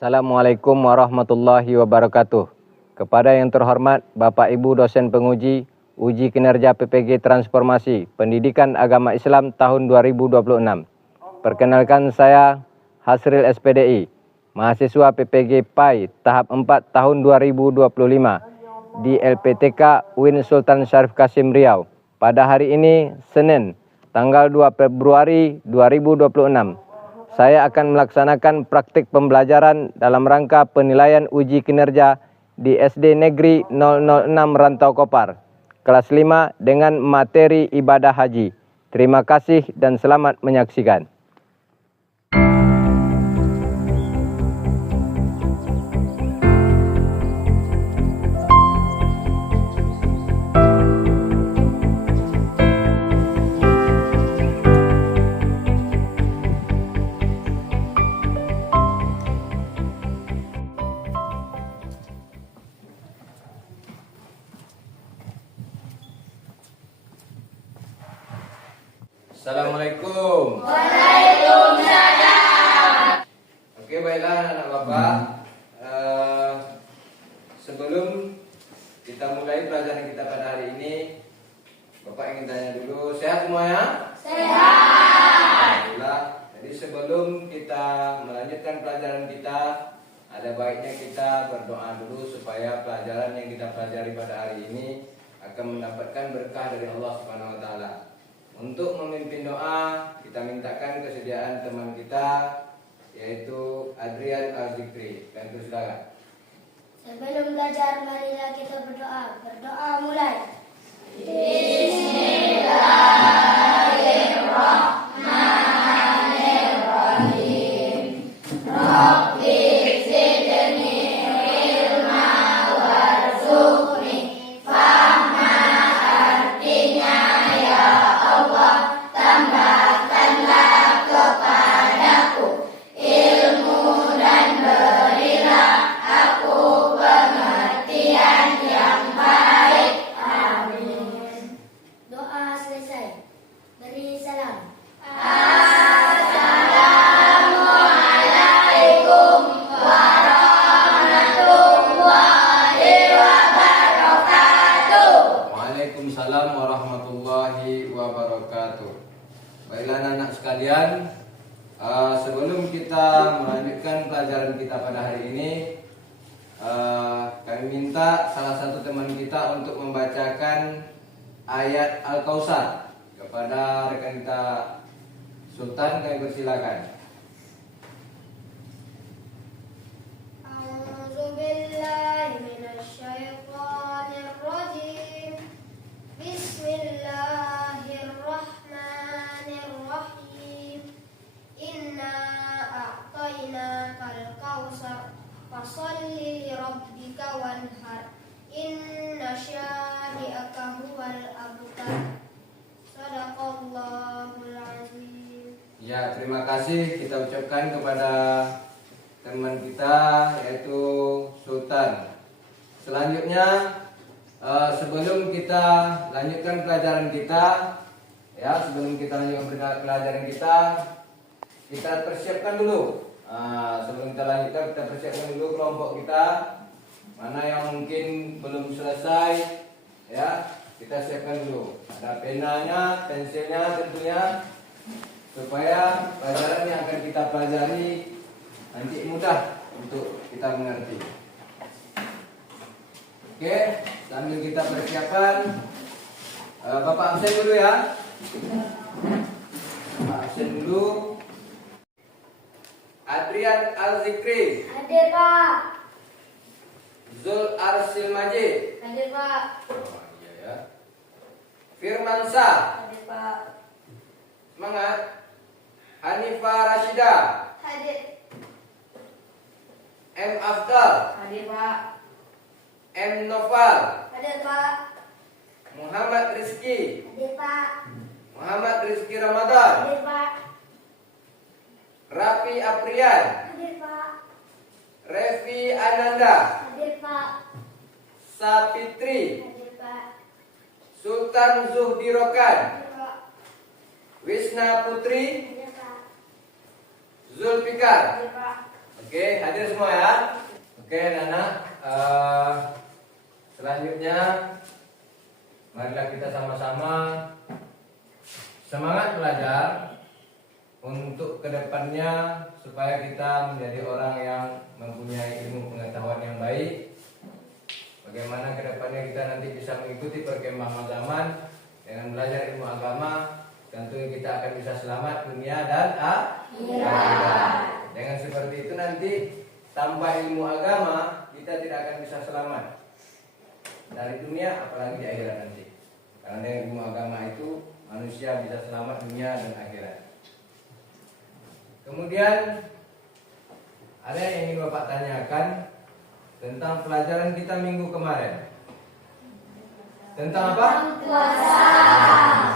Assalamualaikum warahmatullahi wabarakatuh. Kepada yang terhormat Bapak Ibu dosen penguji uji kinerja PPG Transformasi Pendidikan Agama Islam tahun 2026. Perkenalkan saya Hasril SPDI, mahasiswa PPG PAI tahap 4 tahun 2025 di LPTK UIN Sultan Syarif Kasim Riau. Pada hari ini Senin tanggal 2 Februari 2026. Saya akan melaksanakan praktik pembelajaran dalam rangka penilaian uji kinerja di SD Negeri 006 Rantau Kopar, kelas 5 dengan materi ibadah haji. Terima kasih dan selamat menyaksikan. Assalamualaikum. Waalaikumsalam. Oke, baiklah anak bapak. Sebelum kita mulai pelajaran kita pada hari ini, bapak ingin tanya dulu, sehat semuanya? Sehat. Alhamdulillah. Jadi sebelum kita melanjutkan pelajaran kita, ada baiknya kita berdoa dulu supaya pelajaran yang kita pelajari pada hari ini akan mendapatkan berkah dari Allah Subhanahu wa taala. Untuk memimpin doa, kita mintakan kesediaan teman kita, yaitu Adrian Al-Zikri. Dan silakan. Sebelum belajar, marilah kita berdoa. Berdoa mulai. Bismillahirrahmanirrahim. Rabbi zidni ilma warzuqni fahma, artinya ya Allah, tambahkanlah kepadaku ilmu dan berilah aku pengertian yang baik. Amin. Doa selesai. Beri salam. Assalamualaikum warahmatullahi wabarakatuh. Waalaikumsalam warahmatullahi wabarakatuh. Baiklah anak-anak sekalian, sebelum kita melanjutkan pelajaran kita pada hari ini, kami minta salah satu teman kita untuk membacakan ayat Al-Kautsar kepada rekan kita Sultan. Kami persilakan. A'udzubillahi minasyaitonirrajim. Bismillahirrahmanirrahim. Inna a'tainakal kautsar fasholli lirabbika wanhar. Inna syani'aka huwal abtar. Shadaqallahul azim. Ya, terima kasih kita ucapkan kepada teman kita yaitu Sultan. Selanjutnya, sebelum kita lanjutkan pelajaran kita, kita persiapkan dulu. Sebelum kita lanjutkan, kita persiapkan dulu kelompok kita. Mana yang mungkin belum selesai, ya kita siapkan dulu. Ada penanya, pensilnya tentunya, supaya pelajaran yang akan kita pelajari nanti mudah untuk kita mengerti. Oke, sambil kita persiapan, Bapak absen dulu ya. Bapak absen dulu. Adrian Al-Zikri. Hadir, Pak. Zul Arsil Majid. Hadir, Pak. Oh, iya ya. Firmansyah. Hadir, Pak. Semangat. Hanifah Rashida. Hadir. M. Afdal. Hadir, Pak. M. Noval. Hadir, Pak. Muhammad Rizki. Hadir, Pak. Muhammad Rizki Ramadan. Hadir, Pak. Rafi Aprian. Hadir, Pak. Revi Ananda. Hadir, Pak. Sapitri. Hadir, Pak. Sultan Zuhdi Rokan. Hadir, Pak. Wisna Putri. Hadir, Pak. Zulfikar. Hadir, Pak. Oke, hadir semua ya. Oke, anak-anak. Selanjutnya, marilah kita sama-sama semangat belajar untuk kedepannya supaya kita menjadi orang yang mempunyai ilmu pengetahuan yang baik. Bagaimana kedepannya kita nanti bisa mengikuti perkembangan zaman dengan belajar ilmu agama, tentunya kita akan bisa selamat dunia dan akhirat. Dengan seperti itu nanti tanpa ilmu agama kita tidak akan bisa selamat dari dunia apalagi di akhirat nanti. Karena dengan ilmu agama itu manusia bisa selamat dunia dan akhirat. Kemudian ada yang ingin Bapak tanyakan tentang pelajaran kita minggu kemarin. Tentang apa?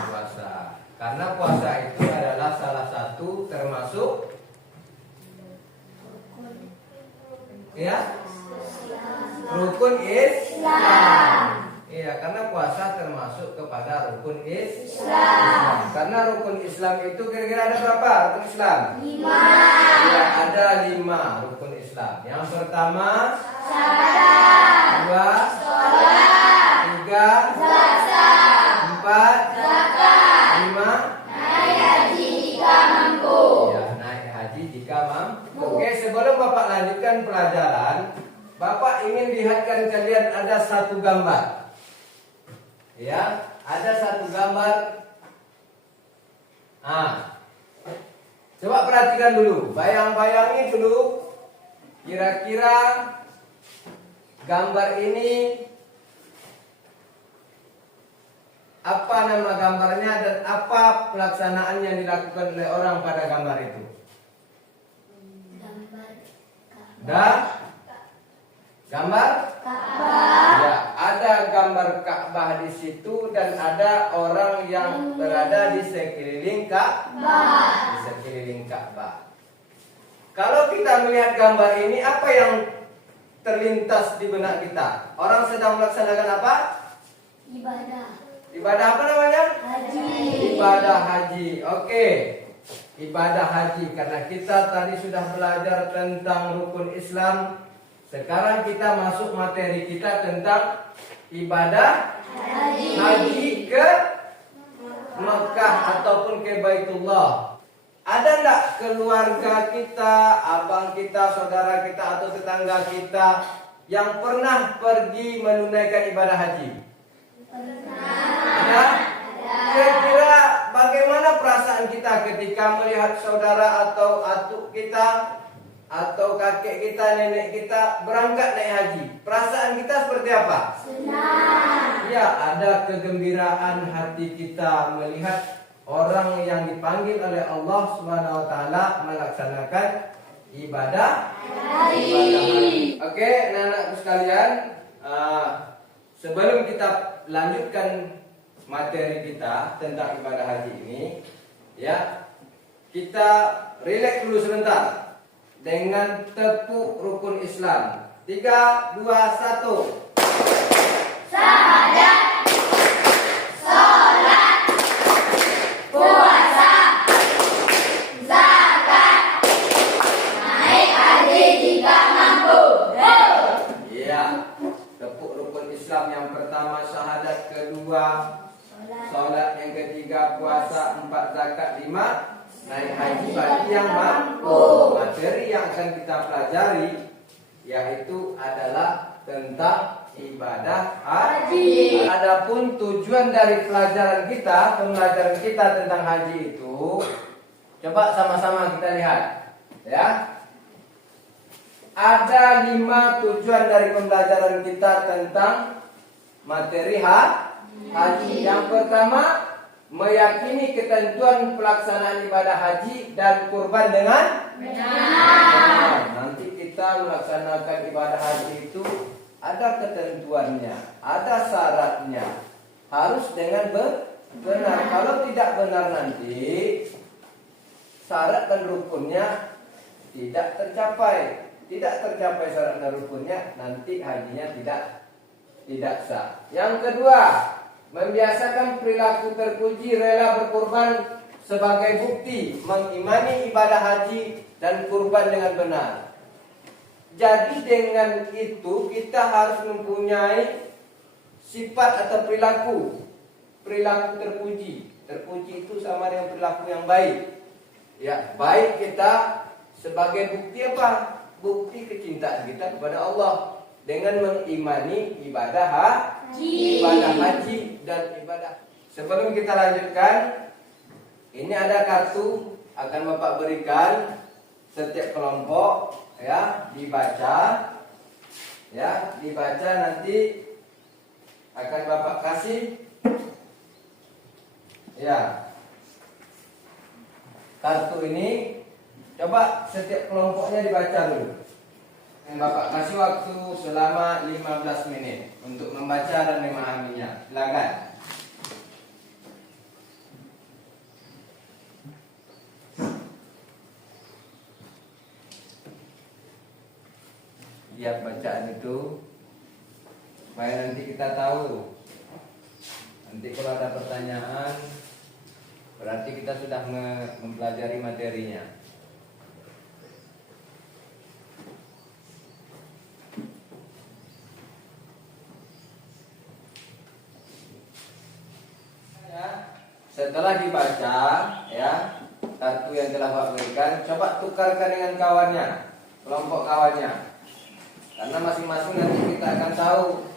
Puasa. Karena puasa itu adalah salah satu termasuk rukun Islam. Iya, karena puasa termasuk kepada rukun Islam. Karena rukun Islam itu kira-kira ada berapa rukun Islam? 5. Ya, ada 5 rukun Islam. Yang pertama salat, 2 salat, 3 zakat, 4 zakat, 5 naik haji jika mampu. Ya, naik haji jika mampu. Oke, sebelum Bapak lanjutkan pelajaran, Bapak ingin lihatkan kalian ada satu gambar. Ya, ada satu gambar. Coba perhatikan dulu, bayang-bayangi dulu. Kira-kira gambar ini apa nama gambarnya dan apa pelaksanaan yang dilakukan oleh orang pada gambar itu? Gambar Ka'bah. Ya, ada gambar Ka'bah di situ dan ada orang yang berada di sekeliling Ka'bah. Di sekeliling Ka'bah. Kalau kita melihat gambar ini, apa yang terlintas di benak kita? Orang sedang melaksanakan apa? Ibadah. Ibadah apa namanya? Haji. Ibadah haji. Oke. Ibadah haji, karena kita tadi sudah belajar tentang rukun Islam. Sekarang kita masuk materi kita tentang ibadah haji ke Mekah ataupun ke Baitullah. Ada enggak keluarga kita, abang kita, saudara kita atau tetangga kita yang pernah pergi menunaikan ibadah haji? Ada? Kira-kira bagaimana perasaan kita ketika melihat saudara atau atuk kita atau kakek kita, nenek kita berangkat naik haji? Perasaan kita seperti apa? Senang. Ya, ada kegembiraan hati kita melihat orang yang dipanggil oleh Allah Subhanahu wa taala melaksanakan ibadah haji. Oke, anak-anakku sekalian, sebelum kita lanjutkan materi kita tentang ibadah haji ini, ya, kita rileks dulu sebentar dengan tepuk rukun Islam. 3, 2, 1. Syahadat, sholat, puasa, zakat, naik haji jika mampu. Iya, tepuk rukun Islam yang pertama syahadat, kedua sholat, yang ketiga puasa, 4 zakat, 5 naik haji bagi yang mampu. Materi yang akan kita pelajari yaitu adalah tentang ibadah haji. Adapun tujuan dari pembelajaran kita tentang haji itu, coba sama-sama kita lihat, ya. Ada 5 tujuan dari pembelajaran kita tentang materi haji. Yang pertama, meyakini ketentuan pelaksanaan ibadah haji dan kurban dengan benar. Nanti kita melaksanakan ibadah haji itu ada ketentuannya, ada syaratnya, harus dengan benar. Kalau tidak benar nanti syarat dan rukunnya tidak tercapai. Tidak tercapai syarat dan rukunnya, nanti hajinya tidak sah. Yang kedua, membiasakan perilaku terpuji rela berkorban sebagai bukti mengimani ibadah haji dan kurban dengan benar. Jadi dengan itu kita harus mempunyai sifat atau perilaku terpuji. Terpuji itu sama dengan perilaku yang baik. Ya, baik kita sebagai bukti apa? Bukti kecintaan kita kepada Allah dengan mengimani ibadah haji dan ibadah. Sebelum kita lanjutkan, ini ada kartu akan Bapak berikan setiap kelompok, ya, dibaca nanti akan Bapak kasih, ya, kartu ini. Coba setiap kelompoknya dibaca dulu. Dan Bapak kasih waktu selama 15 menit untuk membaca dan memahaminya. Silakan. Lihat bacaan itu supaya nanti kita tahu. Nanti kalau ada pertanyaan berarti kita sudah mempelajari materinya. Setelah dibaca, ya, kartu yang telah Pak berikan, coba tukarkan dengan kawannya, kelompok kawannya. Karena masing-masing nanti kita akan tahu,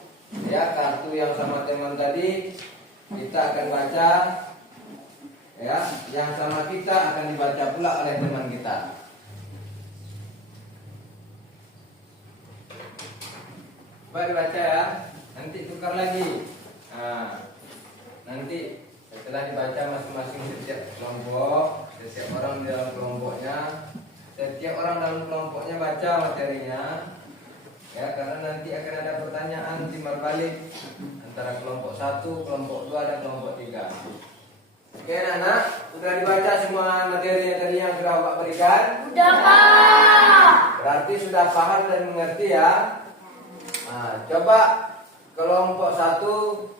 ya, kartu yang sama teman tadi kita akan baca, ya, yang sama kita akan dibaca pula oleh teman kita. Coba dibaca, ya, nanti tukar lagi. Nah, nanti setelah dibaca masing-masing setiap kelompok, setiap orang di dalam kelompoknya, setiap orang dalam kelompoknya baca materinya, ya, karena nanti akan ada pertanyaan timbal balik antara kelompok 1, kelompok 2 dan kelompok 3. Oke anak, sudah dibaca semua materinya tadi yang sudah Bapak berikan? Sudah, Pak. Berarti sudah paham dan mengerti, ya. Nah, coba kelompok 1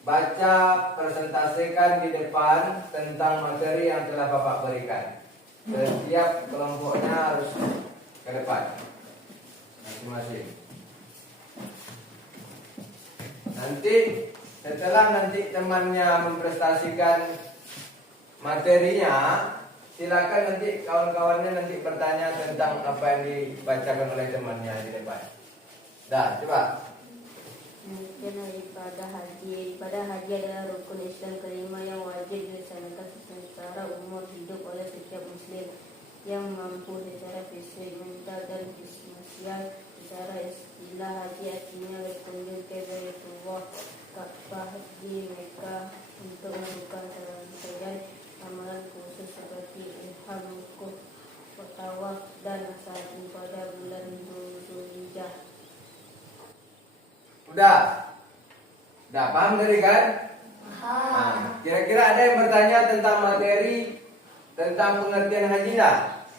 baca, presentasikan di depan tentang materi yang telah Bapak berikan. Setiap kelompoknya harus ke depan masing-masing. Nanti setelah temannya mempresentasikan materinya, silakan nanti kawan-kawannya nanti bertanya tentang apa yang dibacakan oleh temannya di depan. Dah, coba. Ibadah haji adalah rukun Islam kelima yang wajib dilaksanakan secara umur hidup oleh setiap muslim yang mampu secara fisik, mental dan finansial. Secara istilah haji artinya berkunjung ke Baitullah, Ka'bah di Mekah untuk melakukan serangkaian amalan khusus seperti ihram, wukuf, tawaf dan sa'i pada bulan Dzulhijjah. Udah paham tadi kan? Nah, kira-kira ada yang bertanya tentang materi, tentang pengertian haji dah?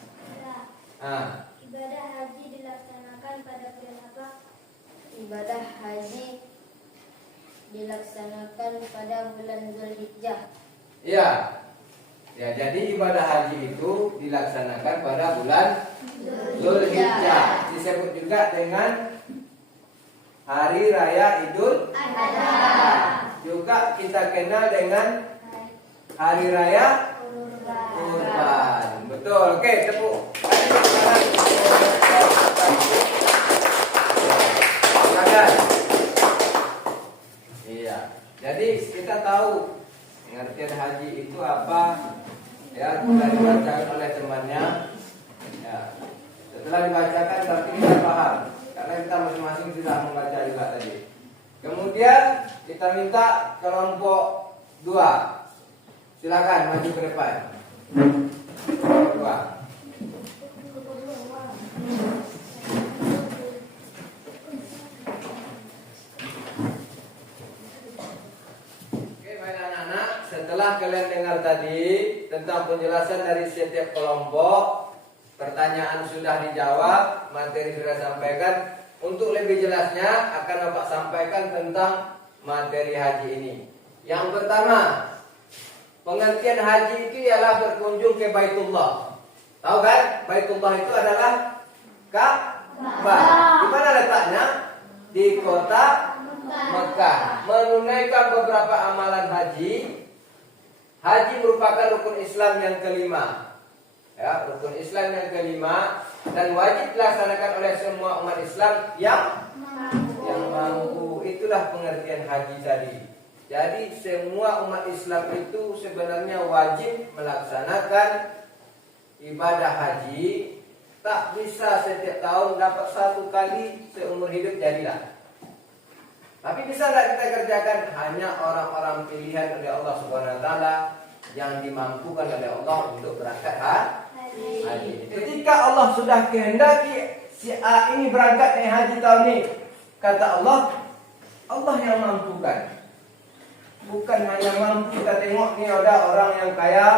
Nah. Ibadah haji dilaksanakan pada bulan apa? Ibadah haji dilaksanakan pada bulan Dzulhijjah. Iya. Ya, jadi ibadah haji itu dilaksanakan pada bulan Dzulhijjah. Disebut juga dengan Hari Raya Idul Adha. Juga kita kenal dengan Hari Raya Kurban. Betul. Oke, tepuk. Silakan. Iya. Jadi kita tahu pengertian haji itu apa, ya, sudah dibacakan oleh temannya. Ya. Setelah dibacakan berarti kita paham. Karena kita masing-masing sudah membaca juga tadi. Kemudian kita minta kelompok 2. Silakan maju ke depan. Kelompok 2. Oke, baik anak-anak, setelah kalian dengar tadi tentang penjelasan dari setiap kelompok, pertanyaan sudah dijawab, materi sudah sampaikan. Untuk lebih jelasnya akan Bapak sampaikan tentang materi haji ini. Yang pertama, pengertian haji itu ialah berkunjung ke Baitullah. Tahu kan? Baitullah itu adalah Ka'bah. Di mana letaknya? Di kota Mekah. Menunaikan beberapa amalan haji. Haji merupakan rukun Islam yang kelima. Ya, rukun Islam yang kelima dan wajib dilaksanakan oleh semua umat Islam yang mampu. Itulah pengertian haji tadi. Jadi semua umat Islam itu sebenarnya wajib melaksanakan ibadah haji. Tak bisa setiap tahun dapat satu kali seumur hidup jadilah. Tapi bisa tak kita kerjakan? Hanya orang-orang pilihan oleh Allah Subhanahu Wa Taala yang dimampukan oleh Allah untuk berangkat haji. Ketika Allah sudah kehendaki si A ini berangkat naik haji tahun ini, kata Allah, Allah yang mampukan. Bukan hanya mampu kita tengok nih ada orang yang kaya,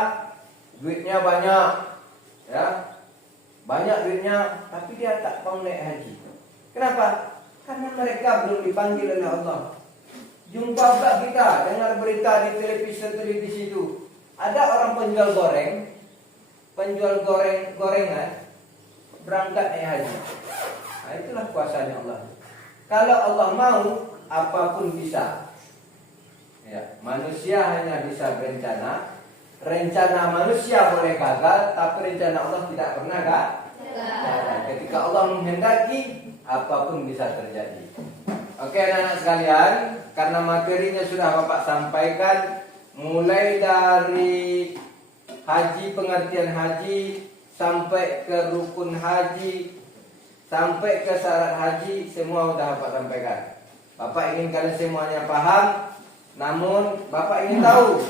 duitnya banyak, ya, banyak duitnya, tapi dia tak mau naik haji. Kenapa? Karena mereka belum dipanggil oleh Allah. Jumpa pula kita dengar berita di televisi itu, ada orang penjual gorengan berangkat naik haji. Nah, itulah kuasanya Allah. Kalau Allah mau, apapun bisa. Ya, manusia hanya bisa berencana. Rencana manusia boleh gagal, tapi rencana Allah tidak pernah gagal. Ketika Allah menghendaki, apapun bisa terjadi. Oke anak-anak sekalian, karena materinya sudah Bapak sampaikan, mulai dari haji, pengertian haji, sampai ke rukun haji, sampai ke syarat haji, semua sudah Bapak sampaikan. Bapak ingin kalian semuanya paham. Namun Bapak ingin tahu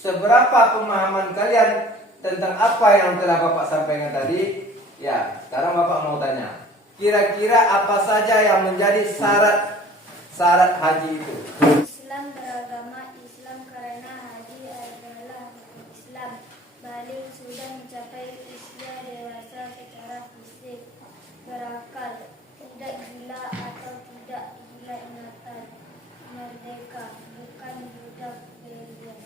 seberapa pemahaman kalian tentang apa yang telah Bapak sampaikan tadi. Ya, sekarang Bapak mau tanya, kira-kira apa saja yang menjadi syarat haji itu? Islam beragama Islam karena haji adalah Islam. Balik sudah mencapai usia dewasa secara fisik, berakal, tidak gila atau tidak gila ingatan, merdeka, bukan budak belia,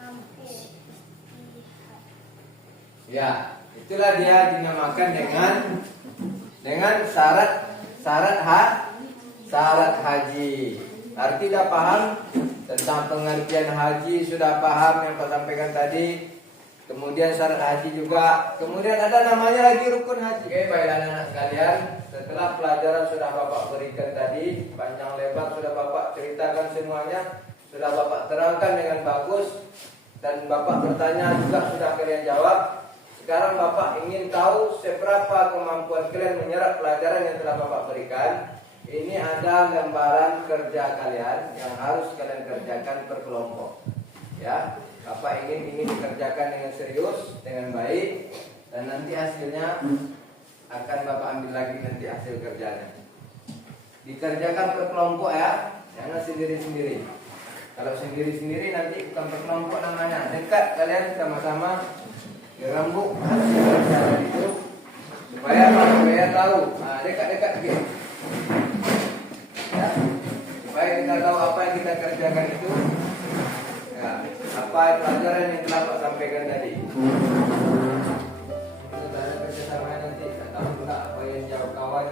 mampu istihad. Ya, itulah dia dinamakan dengan syarat haji. Arti dah paham tentang pengertian haji, sudah paham yang Pak sampaikan tadi. Kemudian syarat haji juga. Kemudian ada namanya lagi rukun haji. Oke, baiklah anak-anak sekalian, setelah pelajaran sudah Bapak berikan tadi, panjang lebar sudah Bapak ceritakan semuanya, sudah Bapak terangkan dengan bagus, dan Bapak bertanya juga sudah kalian jawab. Sekarang Bapak ingin tahu seberapa kemampuan kalian menyerap pelajaran yang telah Bapak berikan. Ini ada gambaran kerja kalian yang harus kalian kerjakan per kelompok. Ya, Bapak ingin ini dikerjakan dengan serius, dengan baik, dan nanti hasilnya akan Bapak ambil lagi nanti hasil kerjanya. Dikerjakan per kelompok ya, jangan sendiri-sendiri. Kalau sendiri-sendiri nanti bukan per kelompok namanya. Dekat kalian sama-sama dirembuk hasil kerjaan itu supaya tahu. Nah, dekat-dekat gitu. Ya, supaya kita tahu apa yang kita kerjakan itu. Ya, apa pelajaran yang telah Pak sampaikan tadi. Kita ada kerjasama nanti, kita tahu pula apa yang jawab kawan.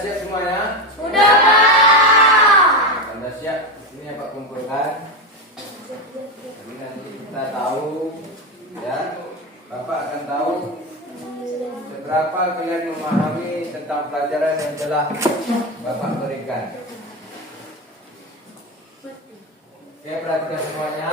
siap semuanya? Sudah, Pak. Anda siap? Ini Pak kumpulkan. Jadi nanti kita tahu, ya. Bapak akan tahu seberapa kalian memahami tentang pelajaran yang telah Bapak berikan. Oke, perhatikan semuanya.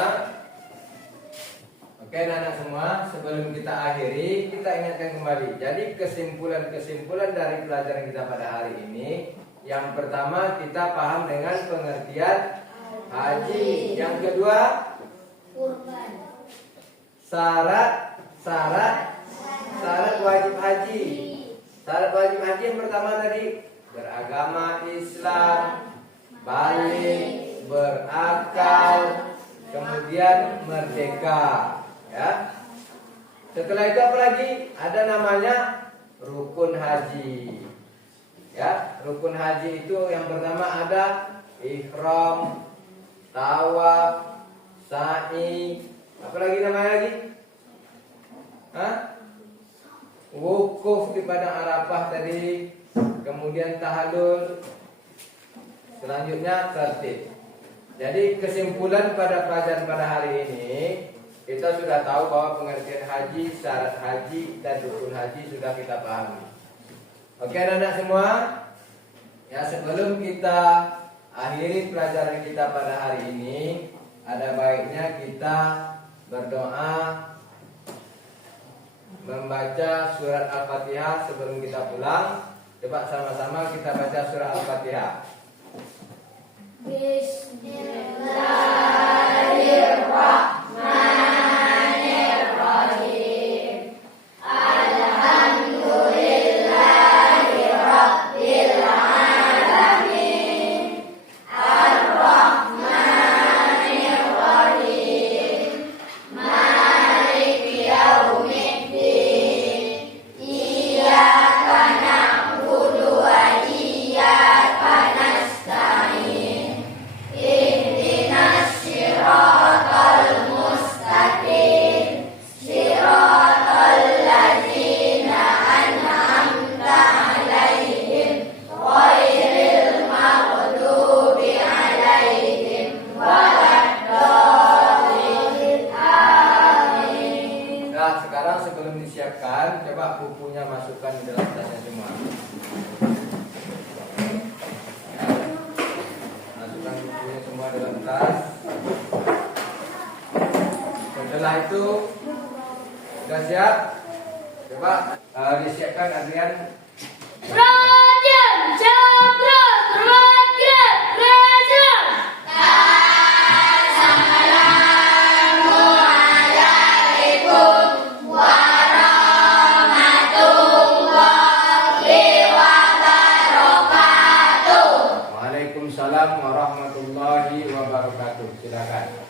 Oke, anak-anak semua, sebelum kita akhiri, kita ingatkan kembali. Jadi kesimpulan-kesimpulan dari pelajaran kita pada hari ini, yang pertama kita paham dengan pengertian haji. Yang kedua, Kurban. syarat wajib haji. Syarat wajib haji yang pertama tadi beragama Islam, balik, berakal, kemudian merdeka. Ya. Setelah itu apa lagi? Ada namanya rukun haji. Ya, rukun haji itu yang pertama ada ihram, tawaf, sa'i, apa lagi namanya lagi? Hah? Wukuf di padang Arafah tadi, kemudian tahallul, selanjutnya tertib. Jadi kesimpulan pada pelajaran pada hari ini, kita sudah tahu bahwa pengertian haji, syarat haji, dan rukun haji sudah kita pahami. Oke anak-anak semua, ya sebelum kita akhiri pelajaran kita pada hari ini, ada baiknya kita berdoa, membaca surat Al-Fatihah sebelum kita pulang. Coba sama-sama kita baca surat Al-Fatihah. Bismillahirrahmanirrahim. Alhamdulillahirabbil alamin. Arrahmanirrahim. Maliki yaumiddin. Iyyaka na'budu wa iyyaka nasta'in. Ihdinas siratal mustaqim. Siratal ladzina an'amta 'alaihim ghairil maghdubi 'alaihim waladdallin. Amin. Nah, sekarang sebelum disiapkan, coba bukunya masukkan di dalam tasnya semua. Masukkan bukunya semua dalam tas. Setelah itu, sudah siap? Coba disiapkan Adrian. Rajan, Jamrat, Rajan, Rajan. Assalamualaikum warahmatullahi wabarakatuh. Waalaikumsalam warahmatullahi wabarakatuh. Silakan.